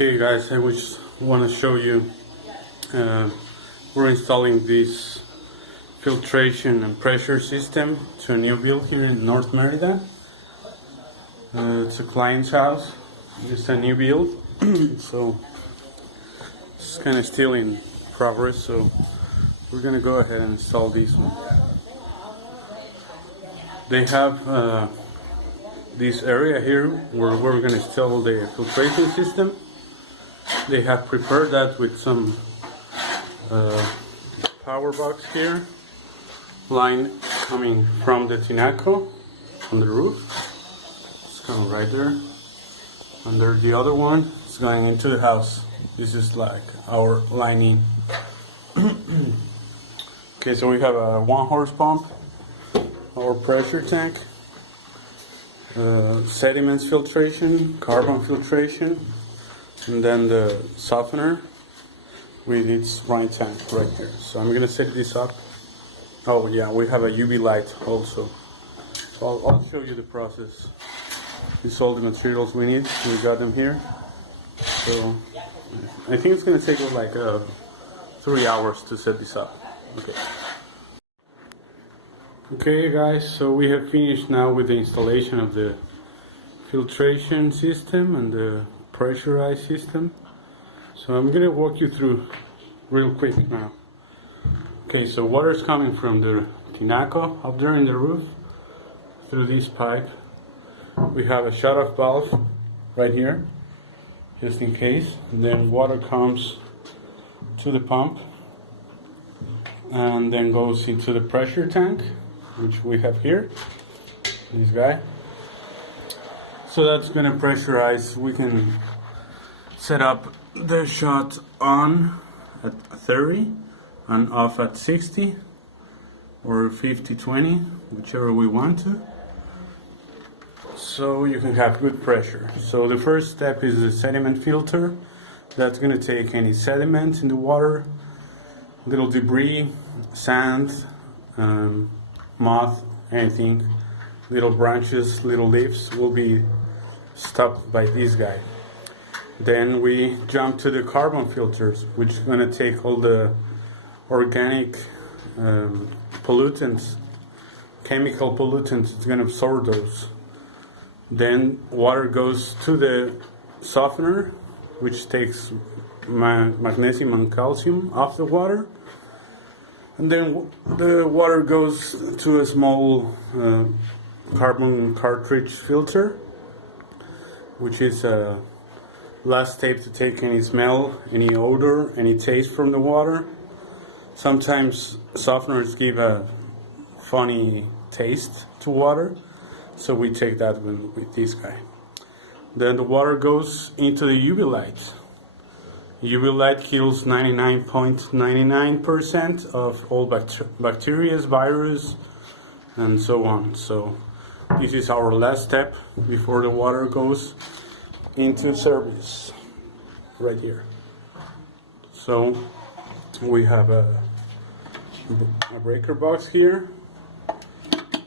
Okay guys, I just want to show you we're installing this filtration and pressure system to a new build here in North Merida. It's a client's house. It's a new build, so it's kind of still in progress, so we're gonna go ahead and install this one. They have this area here where we're gonna install the filtration system. They have prepared that with some power box here, line coming from the tinaco on the roof. It's kind of right there. And there's the other one. It's going into the house. This is like our lining. Okay, so we have a 1-horse pump, our pressure tank, sediments filtration, carbon filtration, and then the softener with its running tank right here. So I'm gonna set this up. Oh yeah, we have a UV light also. So I'll show you the process. These are all the materials we need. We got them here. So I think it's gonna take us like 3 hours to set this up. Okay guys, so we have finished now with the installation of the filtration system and the pressurized system. So I'm gonna walk you through real quick now. Okay, so water is coming from the tinaco up there in the roof through this pipe. We have a shut-off valve right here, just in case. And then water comes to the pump and then goes into the pressure tank, which we have here, this guy. So that's gonna pressurize. We can set up the shot on at 30 and off at 60 or 50-20, whichever we want to. So you can have good pressure. So the first step is the sediment filter. That's gonna take any sediment in the water, little debris, sand, moth, anything, little branches, little leaves will be stopped by this guy. Then we jump to the carbon filters, which is going to take all the organic pollutants, chemical pollutants. It's going to absorb those. Then water goes to the softener, which takes magnesium and calcium off the water. And then the water goes to a small carbon cartridge filter, which is a last step to take any smell, any odor, any taste from the water. Sometimes softeners give a funny taste to water, so we take that one with this guy. Then the water goes into the UV light. UV light kills 99.99% of all bacteria, virus, and so on. So this is our last step before the water goes into service, right here. So we have a breaker box here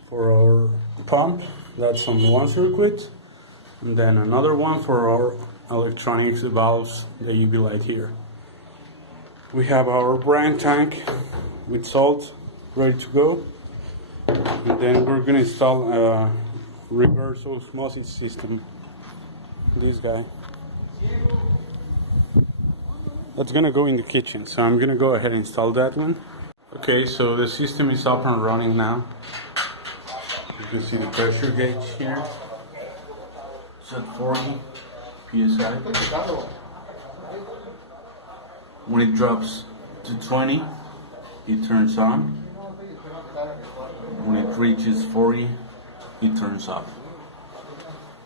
for our pump. That's on one circuit, and then another one for our electronics, the valves, the UV light here. We have our brine tank with salt ready to go, and then we're going to install a reverse osmosis system, this guy. That's going to go in the kitchen, so I'm going to go ahead and install that one. Okay, so the system is up and running now. You can see the pressure gauge here. It's at 40 psi. When it drops to 20, it turns on. When it reaches 40, it turns off.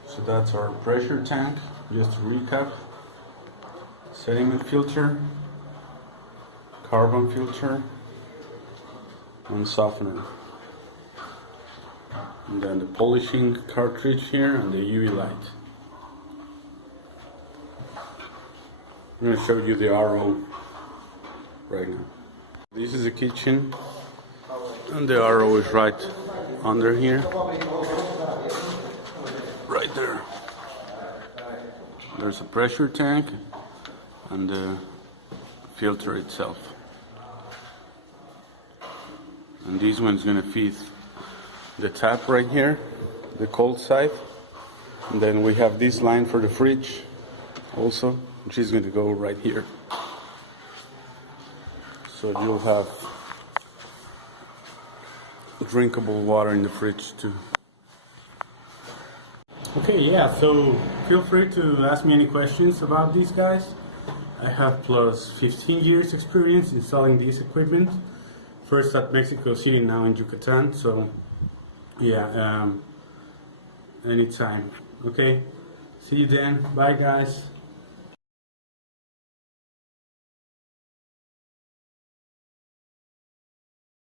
So that's our pressure tank. Just to recap: sediment filter, carbon filter, and softener. And then the polishing cartridge here and the UV light. I'm going to show you the RO right now. This is the kitchen, and the RO is right under here. Right there. There's a pressure tank and the filter itself. And this one's gonna feed the tap right here, the cold side, and then we have this line for the fridge also, which is gonna go right here. So you'll have drinkable water in the fridge too. Okay, yeah, so feel free to ask me any questions about these guys. I have plus 15 years experience installing this equipment. First at Mexico City, now in Yucatan, so yeah, anytime. Okay, see you then. Bye guys.